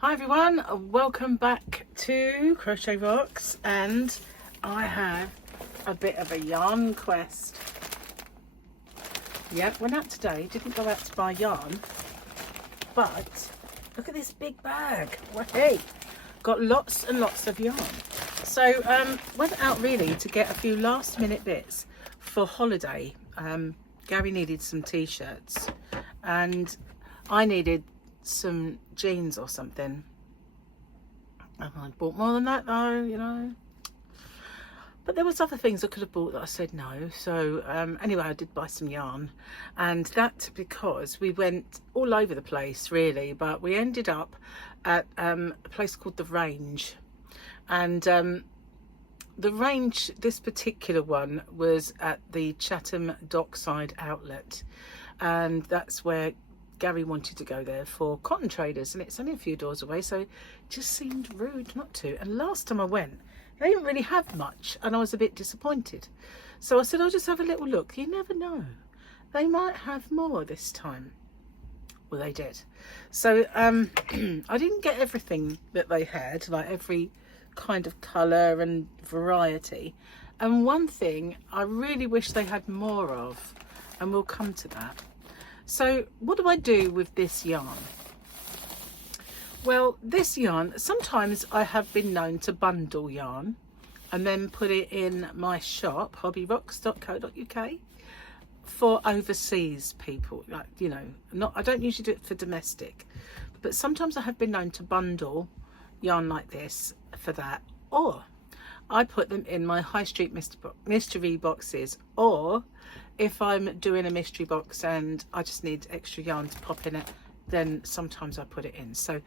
Hi everyone, welcome back to Crochet Rocks, and I have a bit of a yarn quest. Yep, went out today, didn't go out to buy yarn, but look at this big bag. Well, hey, got lots and lots of yarn. So went out really to get a few last minute bits for holiday. Gary needed some t-shirts and I needed some jeans or something, and I bought more than that though, you know, but there was other things I could have bought that I said no. So anyway, I did buy some yarn, and that because we went all over the place really, but we ended up at a place called the Range, and the Range, this particular one, was at the Chatham Dockside outlet, and that's where Gary wanted to go there for cotton traders, and it's only a few doors away, so it just seemed rude not to. And last time I went, they didn't really have much, and I was a bit disappointed. So I said, I'll just have a little look. You never know, they might have more this time. Well, they did. So I didn't get everything that they had, like every kind of colour and variety. And one thing I really wish they had more of, and we'll come to that. So what do I do with this yarn? Well, this yarn, sometimes I have been known to bundle yarn and then put it in my shop, hobbyrocks.co.uk, for overseas people. Like, you know, I don't usually do it for domestic, but sometimes I have been known to bundle yarn like this for that, or I put them in my high street mystery boxes, or if I'm doing a mystery box and I just need extra yarn to pop in it, then sometimes I put it in. So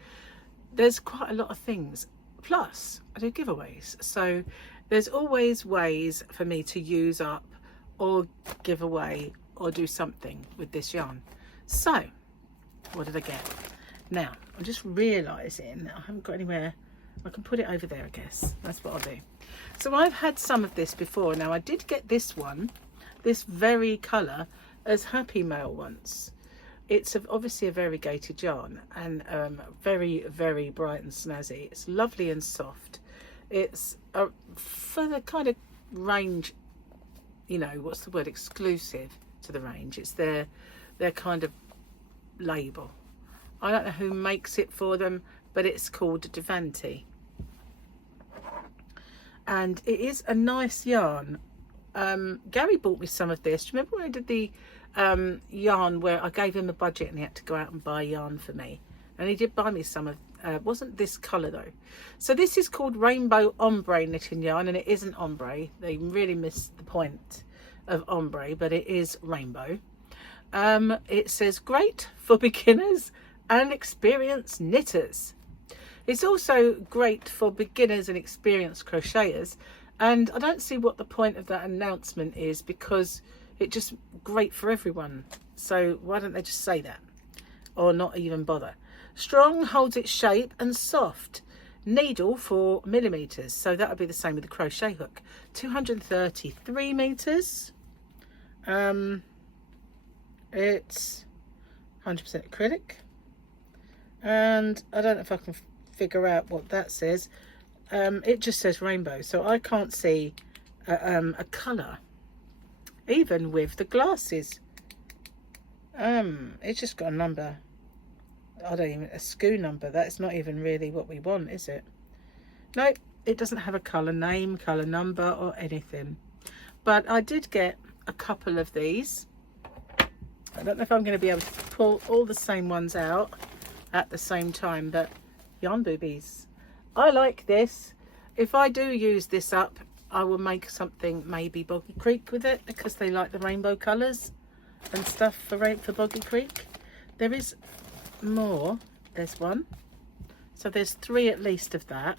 there's quite a lot of things. Plus I do giveaways, so there's always ways for me to use up or give away or do something with this yarn. So what did I get? Now I'm just realizing I haven't got anywhere. I can put it over there, I guess. That's what I'll do. So I've had some of this before. Now I did get this one, this very colour, as Happy Mail once. It's obviously a variegated yarn, and very, very bright and snazzy. It's lovely and soft. It's for the kind of range, you know, what's the word, exclusive to the Range. It's their kind of label. I don't know who makes it for them, but it's called Devanti. And it is a nice yarn. Gary bought me some of this. Do you remember when I did the yarn where I gave him a budget and he had to go out and buy yarn for me? And he did buy me some of, wasn't this colour though. So this is called Rainbow Ombre knitting yarn, and it isn't ombre. They really missed the point of ombre, but it is rainbow. It says great for beginners and experienced knitters. It's also great for beginners and experienced crocheters, and I don't see what the point of that announcement is, because it's just great for everyone. So why don't they just say that, or not even bother? Strong, holds its shape, and soft. Needle 4 millimeters, so that would be the same with the crochet hook. 233 meters. It's 100% acrylic, and I don't know if I can figure out what that says. It just says rainbow, so I can't see a colour, even with the glasses. It's just got a number. I don't even, a SKU number. That's not even really what we want, is it? Nope, it doesn't have a colour name, colour number, or anything. But I did get a couple of these. I don't know if I'm going to be able to pull all the same ones out at the same time, but yarn boobies. I like this. If I do use this up, I will make something maybe Boggy Creek with it, because they like the rainbow colours and stuff for Boggy Creek. There is more. There's one. So there's 3 at least of that.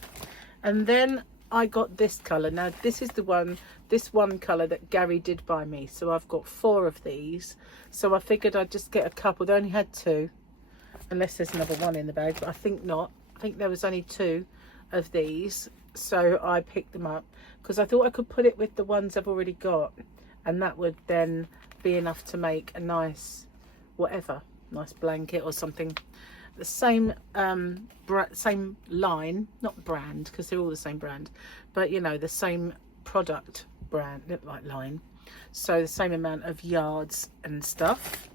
And then I got this colour. Now this is the one, this one colour that Gary did buy me. So I've got 4 of these. So I figured I'd just get a couple. They only had 2. Unless there's another one in the bag, but I think not. I think there was only 2 of these, so I picked them up because I thought I could put it with the ones I've already got, and that would then be enough to make a nice whatever, nice blanket or something the same same line, not brand, because they're all the same brand, but you know, the same product brand, like line, so the same amount of yards and stuff.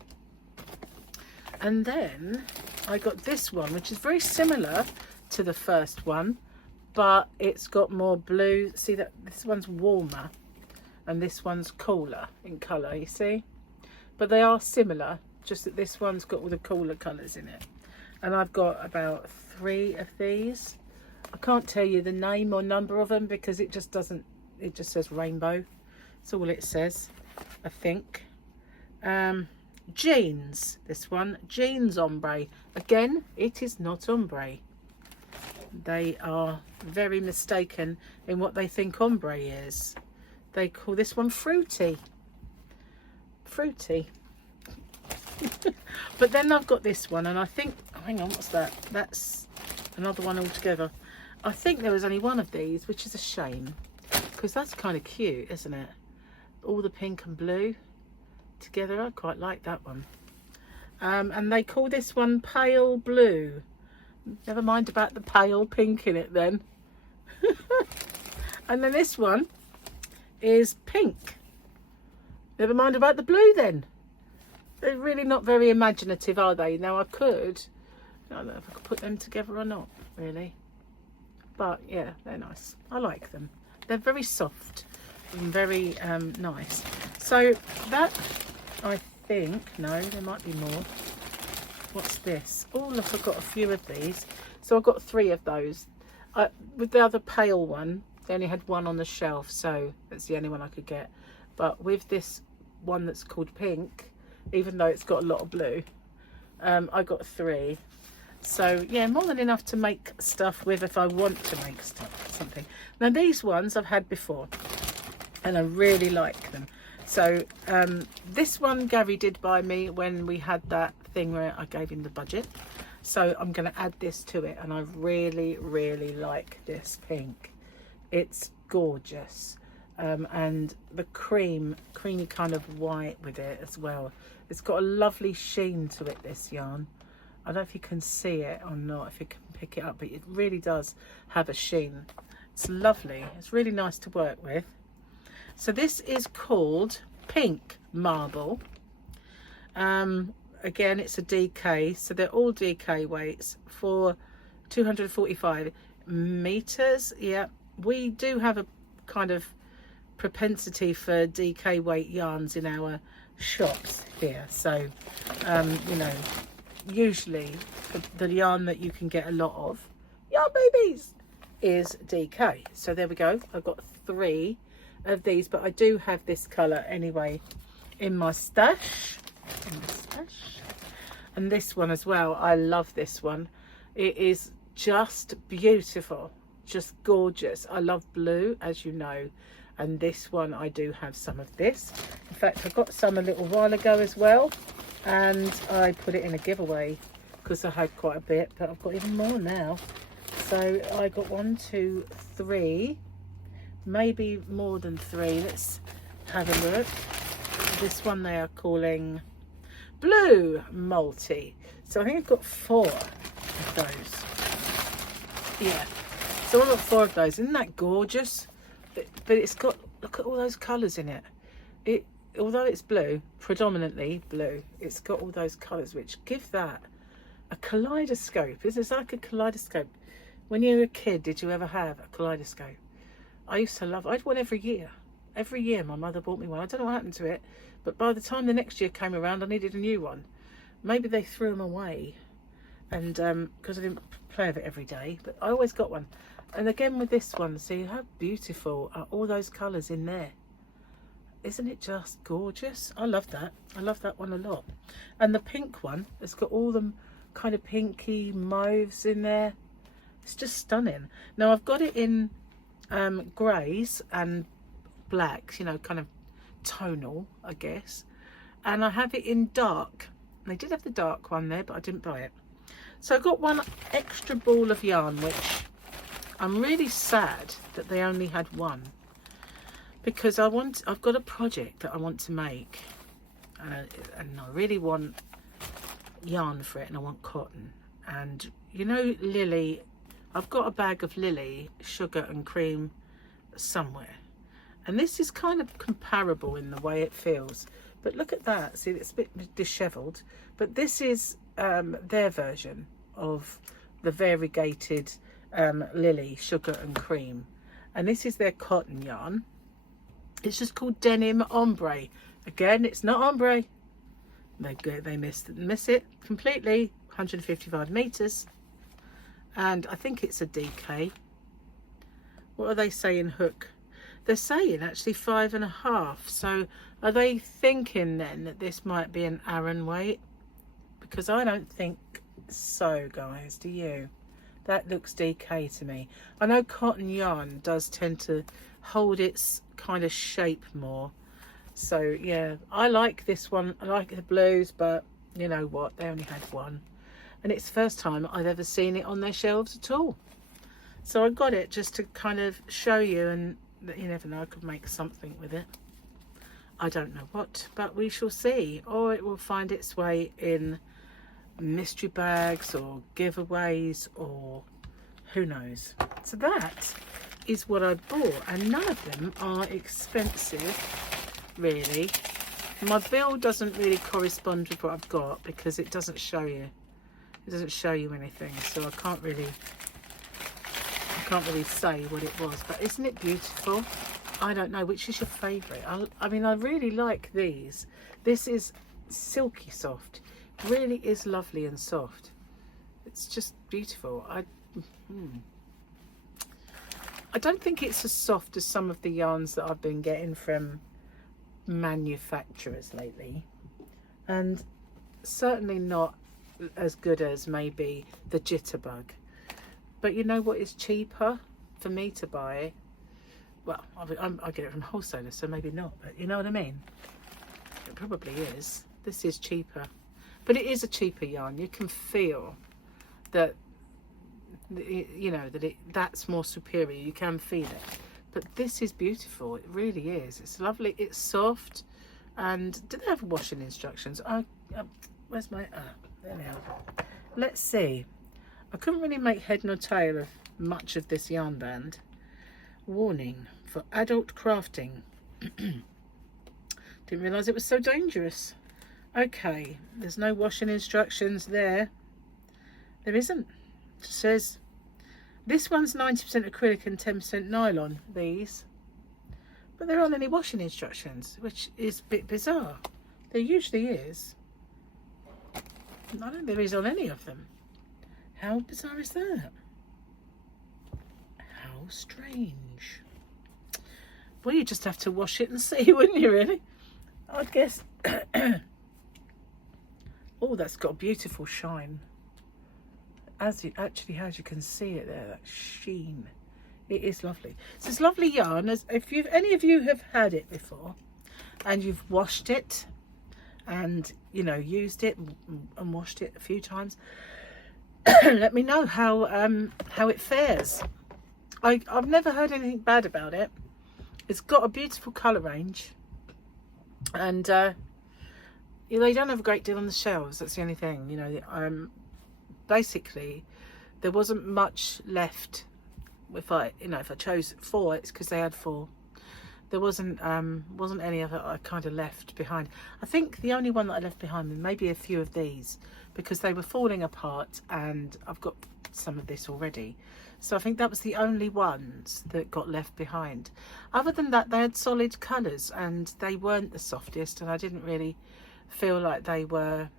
And then I got this one, which is very similar to the first one, but it's got more blue. See that this one's warmer and this one's cooler in colour, you see, but they are similar, just that this one's got all the cooler colours in it. And I've got about 3 of these. I can't tell you the name or number of them because it just doesn't, it just says rainbow. That's all it says, I think. Jeans, this one, jeans ombre. Again, it is not ombre. They are very mistaken in what they think ombre is. They call this one fruity. Fruity. But then I've got this one, and I think, oh, hang on, what's that? That's another one altogether. I think there was only one of these, which is a shame, because that's kind of cute, isn't it? All the pink and blue together. I quite like that one. And they call this one pale blue. Never mind about the pale pink in it then. And then this one is pink. Never mind about the blue then. They're really not very imaginative, are they? Now I don't know if I could put them together or not, really. But yeah, they're nice. I like them. They're very soft and very nice. So that, I think, no, there might be more. What's this? Oh look, I've got a few of these. So I've got 3 of those. With the other pale one, they only had one on the shelf, so that's the only one I could get. But with this one that's called pink, even though it's got a lot of blue, I got 3. So yeah, more than enough to make stuff with if I want to make something. Now these ones I've had before and I really like them. So this one Gary did buy me when we had that thing where I gave him the budget. So I'm going to add this to it, and I really, really like this pink. It's gorgeous. And the creamy kind of white with it as well. It's got a lovely sheen to it, this yarn. I don't know if you can see it or not, if you can pick it up, but it really does have a sheen. It's lovely. It's really nice to work with. So this is called Pink Marble. Again, it's a DK, so they're all DK weights for 245 meters. Yeah, we do have a kind of propensity for DK weight yarns in our shops here. So, you know, usually the yarn that you can get a lot of, yarn babies, is DK. So there we go. I've got 3 of these, but I do have this colour anyway in my stash. And this one as well. I love this one. It is just beautiful, just gorgeous. I love blue, as you know, and this one I do have some of this. In fact, I got some a little while ago as well, and I put it in a giveaway because I had quite a bit, but I've got even more now. So I got 1, 2, 3, maybe more than 3. Let's have a look. This one they are calling Blue Multi. So I think I've got 4 of those. Yeah, so I've got 4 of those. Isn't that gorgeous? But it's got, look at all those colours in it. Although it's blue, predominantly blue, it's got all those colours which give that a kaleidoscope. It's like a kaleidoscope. When you were a kid, did you ever have a kaleidoscope? I used to love it. I had one every year. Every year my mother bought me one. I don't know what happened to it, but by the time the next year came around, I needed a new one. Maybe they threw them away, and because I didn't play with it every day, but I always got one. And again with this one, see how beautiful are all those colours in there. Isn't it just gorgeous? I love that. I love that one a lot. And the pink one, it's got all them kind of pinky mauves in there. It's just stunning. Now I've got it in greys and blacks, you know, kind of tonal, I guess. And I have it in dark. They did have the dark one there, but I didn't buy it. So I got one extra ball of yarn, which I'm really sad that they only had one, because I've got a project that I want to make, and I really want yarn for it, and I want cotton, And you know, Lily, I've got a bag of Lily sugar and cream somewhere, and this is kind of comparable in the way it feels. But look at that, see, it's a bit disheveled, but this is their version of the variegated Lily sugar and cream, and this is their cotton yarn. It's just called Denim Ombre. Again, it's not ombre. They miss it completely. 155 meters, and I think it's a DK. What are they saying hook? They're saying actually 5.5. So are they thinking then that this might be an Aran weight? Because I don't think so, guys. Do you? That looks DK to me. I know cotton yarn does tend to hold its kind of shape more. So yeah, I like this one. I like the blues, but you know what? They only had one. And it's the first time I've ever seen it on their shelves at all. So I got it just to kind of show you, and you never know, I could make something with it. I don't know what, but we shall see. Or it will find its way in mystery bags or giveaways, or who knows. So that is what I bought, and none of them are expensive, really. My bill doesn't really correspond with what I've got because it doesn't show you. It doesn't show you anything, so I can't really say what it was. But isn't it beautiful? I don't know, which is your favourite? I mean, I really like these. This is silky soft. It really is lovely and soft. It's just beautiful. I don't think it's as soft as some of the yarns that I've been getting from manufacturers lately, and certainly not as good as maybe the Jitterbug. But you know what is cheaper for me to buy? Well, I get it from wholesalers, so maybe not, but you know what I mean? It probably is. This is cheaper, but it is a cheaper yarn. You can feel that, you know, that that's more superior. You can feel it. But this is beautiful. It really is. It's lovely. It's soft. And do they have washing instructions? Where's my... there they are. Let's see. I couldn't really make head nor tail of much of this yarn band. Warning for adult crafting. Didn't realise it was so dangerous. Okay, there's no washing instructions there. There isn't. It says this one's 90% acrylic and 10% nylon, these. But there aren't any washing instructions, which is a bit bizarre. There usually is. I don't think there is on any of them. How bizarre is that? How strange. Well, you just have to wash it and see, wouldn't you, really? I guess. Oh, that's got a beautiful shine. As you can see it there, that sheen. It is lovely. So it's lovely yarn. As if any of you have had it before and you've washed it and, you know, used it and washed it a few times, let me know how it fares. I've never heard anything bad about it. It's got a beautiful colour range, and you know, they don't have a great deal on the shelves. That's the only thing. You know, basically there wasn't much left. If I chose 4, it's because they had 4. There wasn't any of it I kind of left behind. I think the only one that I left behind was maybe a few of these, because they were falling apart, and I've got some of this already. So I think that was the only ones that got left behind. Other than that, they had solid colours, and they weren't the softest, and I didn't really feel like they were.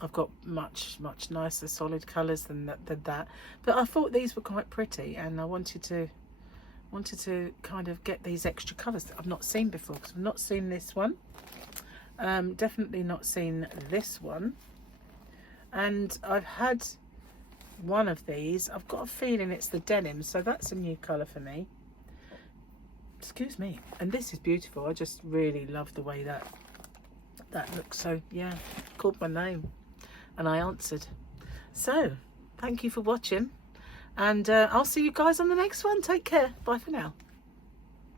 I've got much nicer solid colours than that. But I thought these were quite pretty, and I wanted to kind of get these extra colours that I've not seen before, because I've not seen this one. Definitely not seen this one. And I've had one of these. I've got a feeling it's the denim, so that's a new colour for me. Excuse me. And this is beautiful. I just really love the way that looks. So yeah, called my name and I answered. So thank you for watching, and I'll see you guys on the next one. Take care. Bye for now.